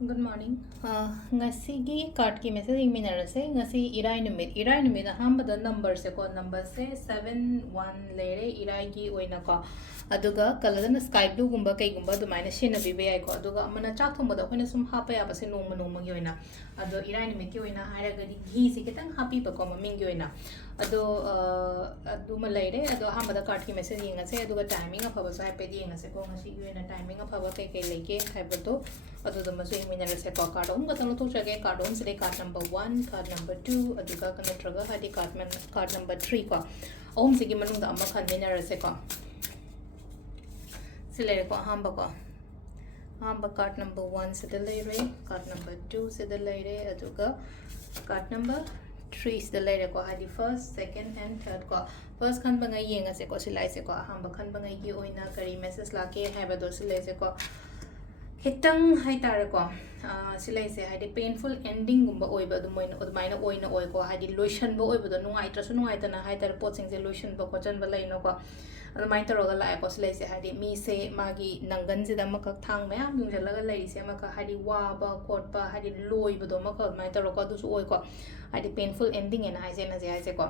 Good morning. Ngasigi card ki message minarase ngasi irai numit ahambada number se ko number se 71 lere irai gi oina ko aduga kalana sky blue gumba kai gumba dumaina shina bibe ai ko aduga amana chak thomba da hoina sum hapa ya base noma gi oina ado irai numit ki oina haira gadi ghi se kitang happy ba ko maming gi oina ado aduma lere ado ahambada card ki message yengase aduga timing afaba so happy di yengase ko ngasi gi oina timing afaba kai kai leke haibado ado dama so minarase ko card om gatang to chage card om se card number 1 card number 2 aduga kana traga hadi card number 3 ko om se gi manung da amma khan minarase ko silere ko hamba card number 1 se de lere card number 2 se de lere aduga card number 3 se de lere ko hadi first second and third ko first khan bangai yenga se ko silai se ko hamba khan bangai gi oina kari message la ke haiba do silai se ko hitang hai tare ko silai se hadi painful ending gumba oiba du moina odmaina oina oi ko hadi lotion bo oiba do nungai tra su nungai ta na hai tare pot sing se lotion bo ko chan ba lai no ko admai taro ga lai ko silai se hadi mi se magi nangan se da makak thang mayam yung jala ga lai se maka hadi wa ba kot ba hadi loi ba do maka admai taro ko du su oi ko hadi painful ending en hai se na se ko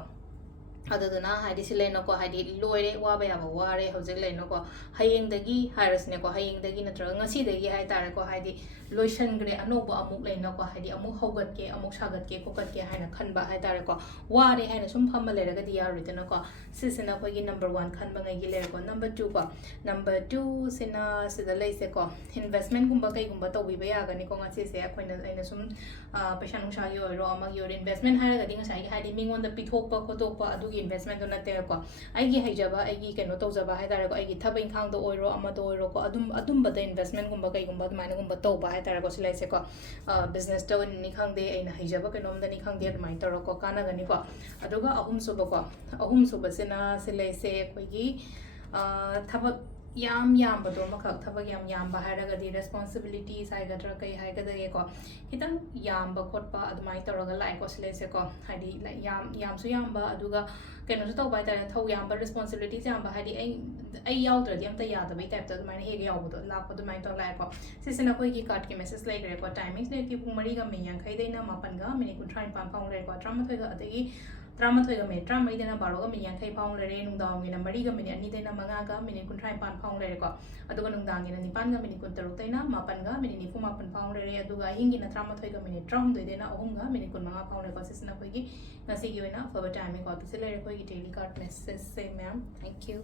adaduna hadi silai no ko hadi loire wa ba ya ba ware hojek lai no ko hayeng dagi hairas ne ko hayeng dagi natra ngasi dagi hai tare ko hadi lotion gre anoba amuk lai no ko hadi amuk hogat ke amuk sagat ke kokat ke haina khan ba hai tare ko ware haina sum pham le raga diya ri tena ko sisina ko gi number 1 khan ba ngai gi le ko number 2 ko number 2 sina sida lai se ko investment gumba kai gumba to bi ba ya ga ni ko ngasi se akoina aina sum paisa nung sa yo ro ama yo investment haira ga ding sai hadi mingon da pithok pa ko to pa adu investment na te ko aigi haijaba aigi keno tawjaba haidare ko aigi thabai khang do oiro ama do oiro ko adum bada investment gumba kai gumba maina gumba tawba haidare ko silai se ko business to ni khang de aina haijaba kenom da ni khang de mai taro ko kana gani ko aduga ahum suba sina silai se ko gi thabak yam bado makak thabak yam ba hairaga di responsibilities hai gadra kai hai ga de ko hitang yam ba khot pa admai taraga lai ko sile se ko hadi yam su yam ba aduga keno su taw bai ta thau yam ba responsibilities yam ba hadi ai yaw dra yam ta ya da bai type ta admai he ga yaw do la ko admai to lai ko sisena koi gi card ki message lai gre ko timings ne ki pung mari ga me yang khai deina mapan ga mini kun try pan phang le ko tram thoi ga adagi Tramathoy ga me tram mai dena baro ga me yang khai phang le re nung daw ngi na mari ga me ani dena manga ga me kun try pan phang le ko aduga nung dang ngi na nipan ga me kun taruk taina mapan ga me ni fu mapan phang le re aduga hingi na tramathoy ga me tram doi dena ahum ga me kun manga phang le ko sisna koi gi ngasi gi wena for time ko to sele re koi gi daily card message se ma'am thank you